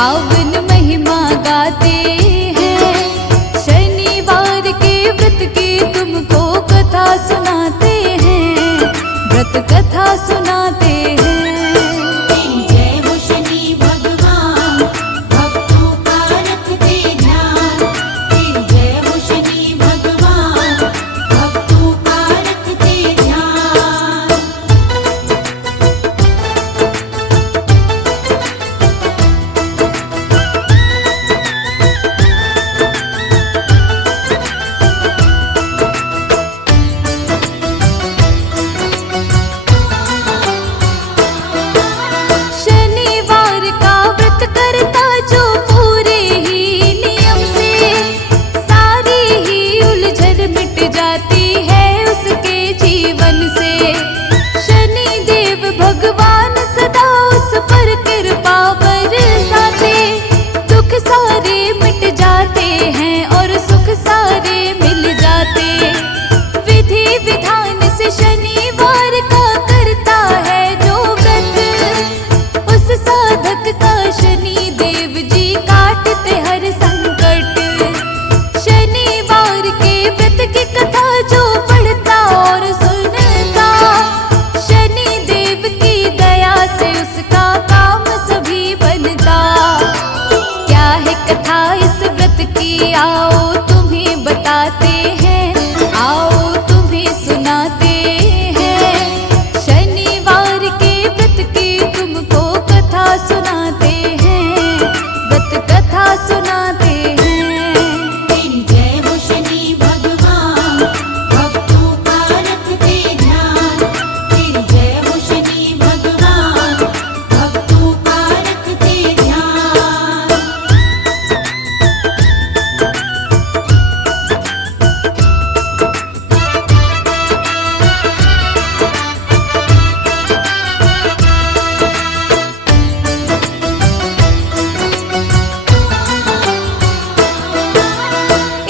पावन महिमा गाते हैं। शनिवार के व्रत की तुमको कथा सुनाते हैं, व्रत कथा सुनाते हैं। जय हो शनि भगवान, भक्तों का रखते ध्यान। जय हो शनि भगवान, भक्तों का रखते ध्यान। शनिवार का व्रत करता जो पूरे ही नियम से, सारी ही उलझन मिट जाती है उसके जीवन से। शनि देव भगवान सदा उस पर कृपा बरसाते, दुख सारे मिट जाते हैं और सुख सारे मिल जाते। विधि विधान से शनिवार का करता है जो व्रत, उस साधक का शनि देव जी काटते हर संकट। शनिवार के व्रत की कथा जो पढ़ता और सुनता, शनि देव की दया से उसका काम सभी बनता। क्या है कथा इस व्रत की, आओ तुम्हें बताते हैं, आओ तुम्हें सुनाते हैं। शनिवार के व्रत की तुमको कथा सुनाते हैं, व्रत कथा सुनाते हैं। जय हो शनि भगवान, भक्तों का रखते ध्यान। जय हो शनि भगवान, भक्तों का रखते ध्यान।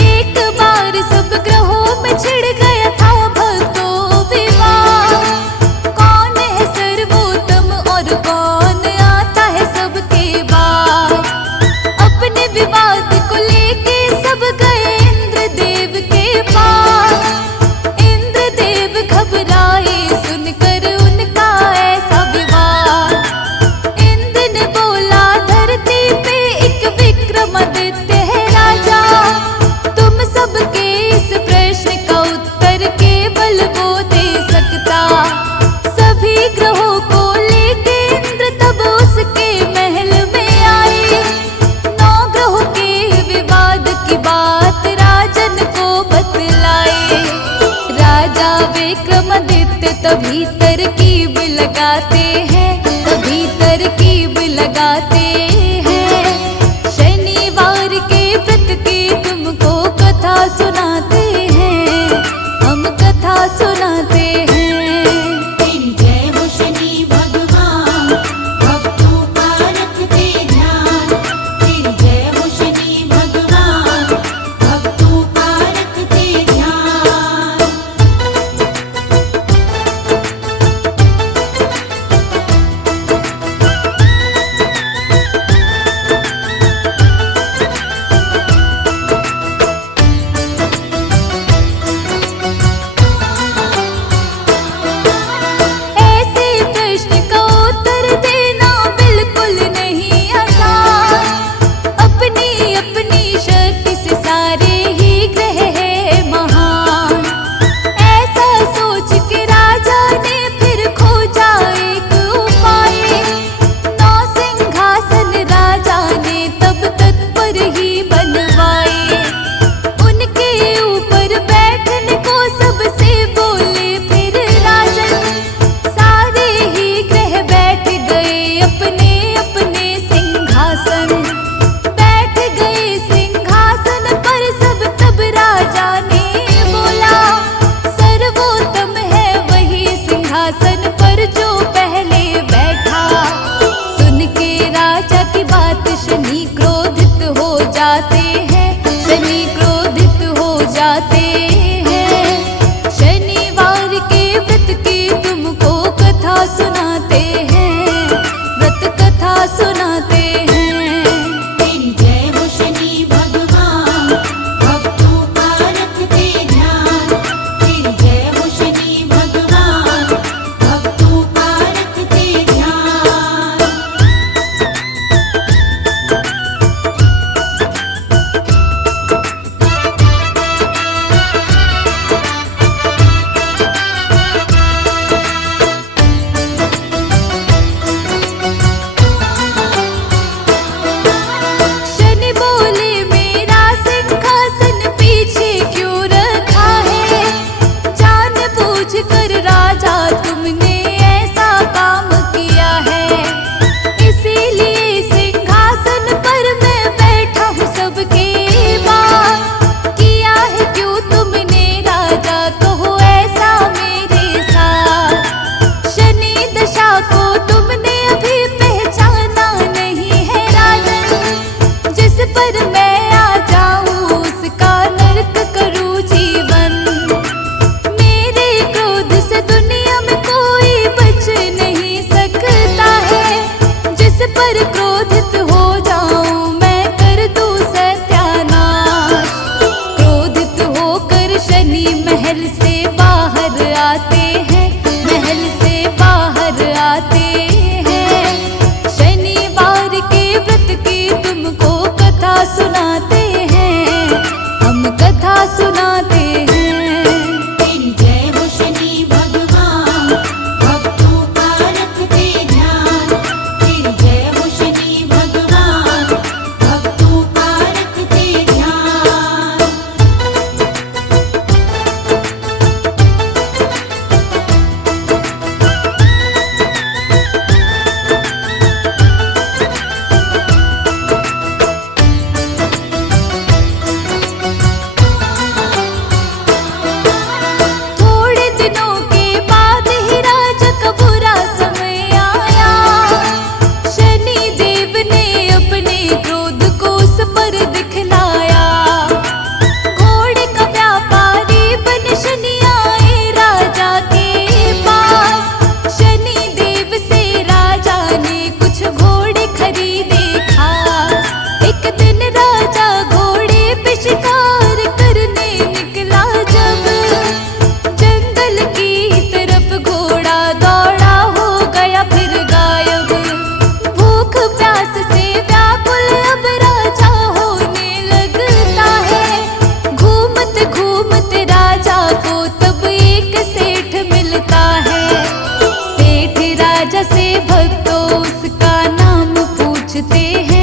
एक बार सब ग्रहों में छिड़ गया था भक्तों विवाद। कौन है सर्वोत्तम और कौन आता है सबके बाद। अपने विवाद को लेके सब गए इंद्र देव के पास। इंद्र देव घबराए सुनकर उनका ऐसा विवाद। इंद्र ने बोला धरती पे एक विक्रमादित्य है राजा, तुम सबके इस प्रश्न का उत्तर केवल वो दे सकता। सभी ग्रहों को लेके इंद्र तब उसके महल में आए। 9 ग्रहों के विवाद की बात राजन को बतलाए। राजा विक्रमादित्य तभी तरकीब लगाते हैं, तभी तरकीब लगाते हैं। शनिवार के व्रत की तुमको कथा सुनाते हैं, हम कथा सुनाते हैं। जय हो शनि भगवान, भक्तों का रखते ध्यान। जय हो शनि भगवान, भक्तों का रखते ध्यान। ऐसे प्रश्न का उत्तर देना बिल्कुल नहीं आसान। अपनी अपनी शक्ति से सारे ही ग्रह है महान। ऐसा सोच के राजा ने फिर खोजा एक उपाय। 9 सिंहासन राजा ने तब तत्पर ही बनवाए। उनके ऊपर बैठने को सबसे बोले फिर राजन। सारे ही ग्रह बैठ गए अपने अपने सिंहासन। बैठ गए सिंहासन पर सब तब राजा ने बोला, सर्वोत्तम है वही सिंहासन पर जो पहले बैठा। सुन के राजा की बात शनि क्रोधित हो जाते हैं, शनि क्रोधित हो जाते हैं। शनिवार के व्रत की तुमको कथा सुनाते हैं, व्रत कथा सुनाते हैं।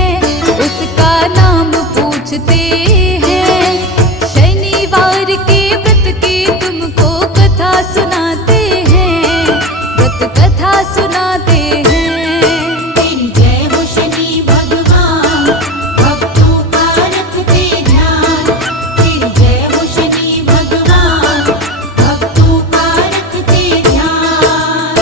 हैं उसका नाम पूछते हैं। शनिवार के व्रत की तुमको कथा सुनाते हैं, व्रत कथा सुनाते हैं। तेरी जय हो शनि भगवान, भक्तों का रखते ध्यान। तेरी जय हो शनि भगवान, भक्तों का रखते ध्यान।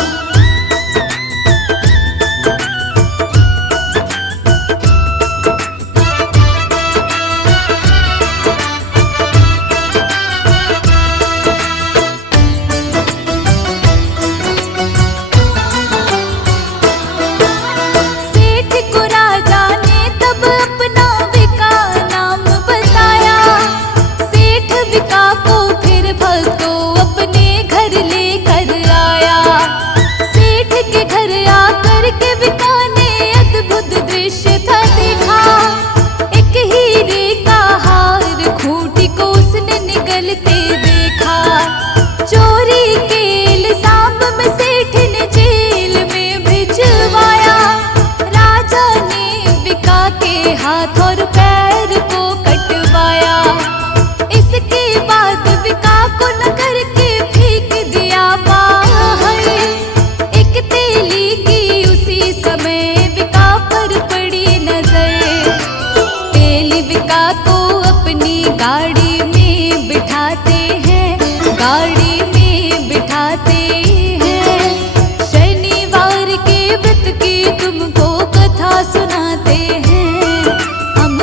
सेठ को राजा ने तब अपना विका नाम बताया। सेठ विका को फिर भक्तों अपने घर लेकर आया। सेठ के घर आकर के विका ने अद्भुत दृश्य था देखा। एक हीरे का हार खूंटी को उसने निगलते देखा। चोरी के इल्जाम में सेठ ने जेल में भिजवाया। राजा ने विका के हाथ और पैर को कटवाया। इसके बाद विका को नगर के फेंक दिया बाहर। एक तेली की उसी समय विका पर पड़ी नजर। तेली विका को अपनी गाड़ी में बिठाते हैं, गाड़ी में बिठाते हैं। शनिवार के व्रत की तुमको कथा सुनाते हैं हम।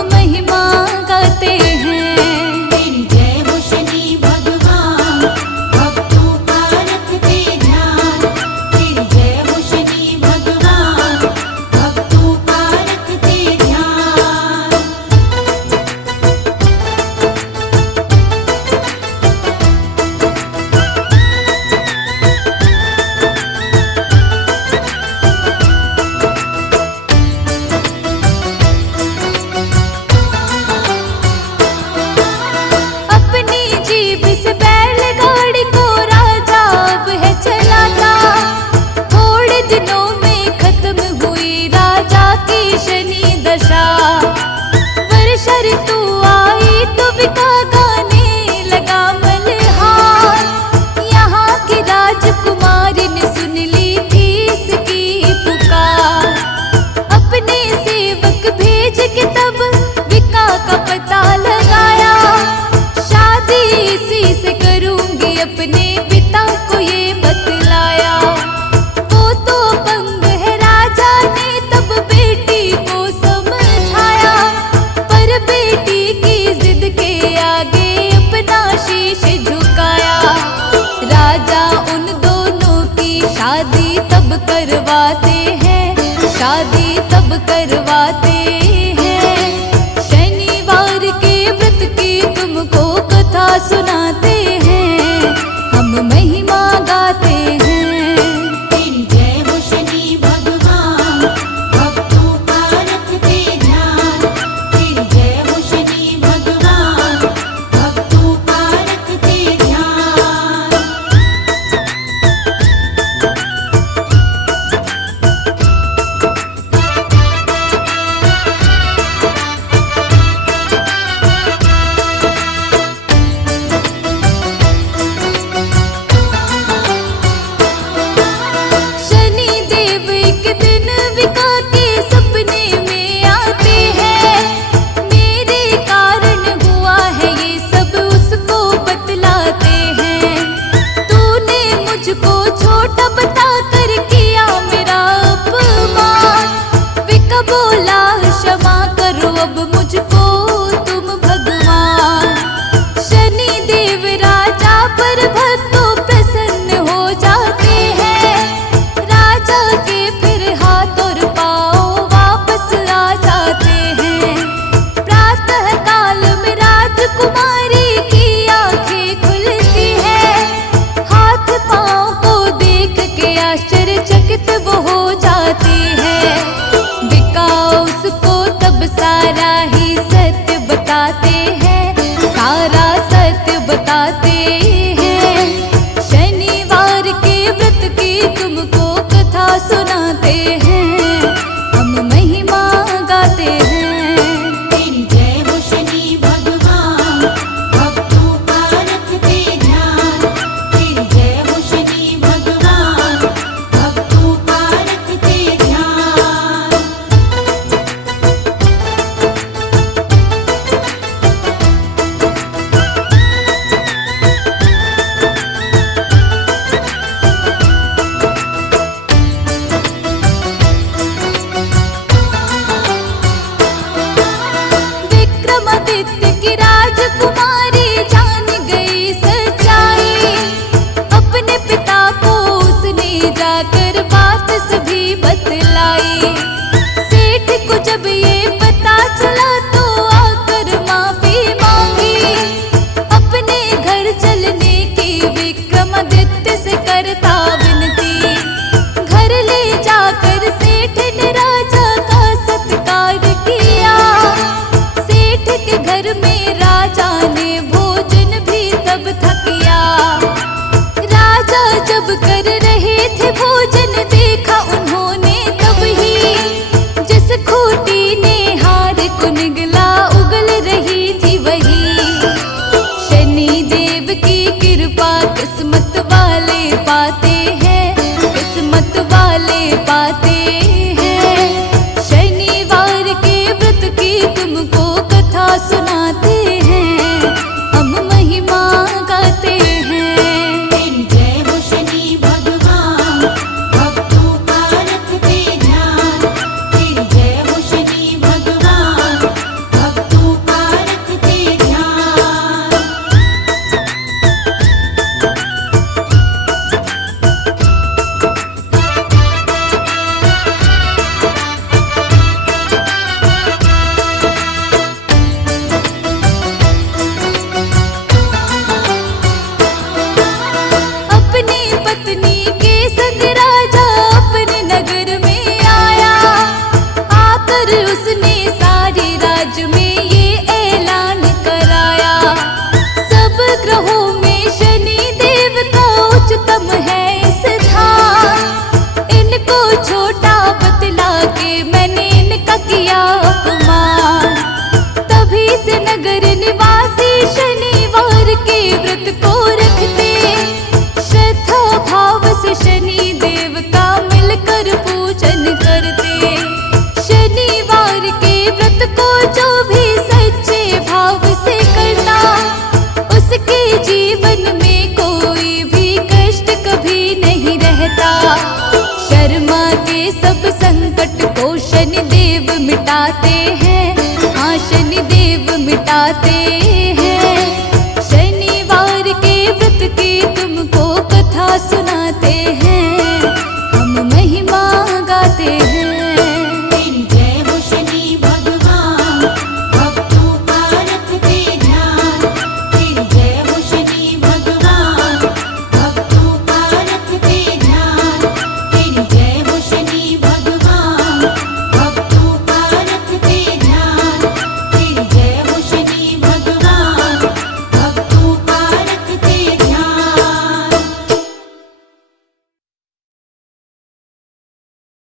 सुलाते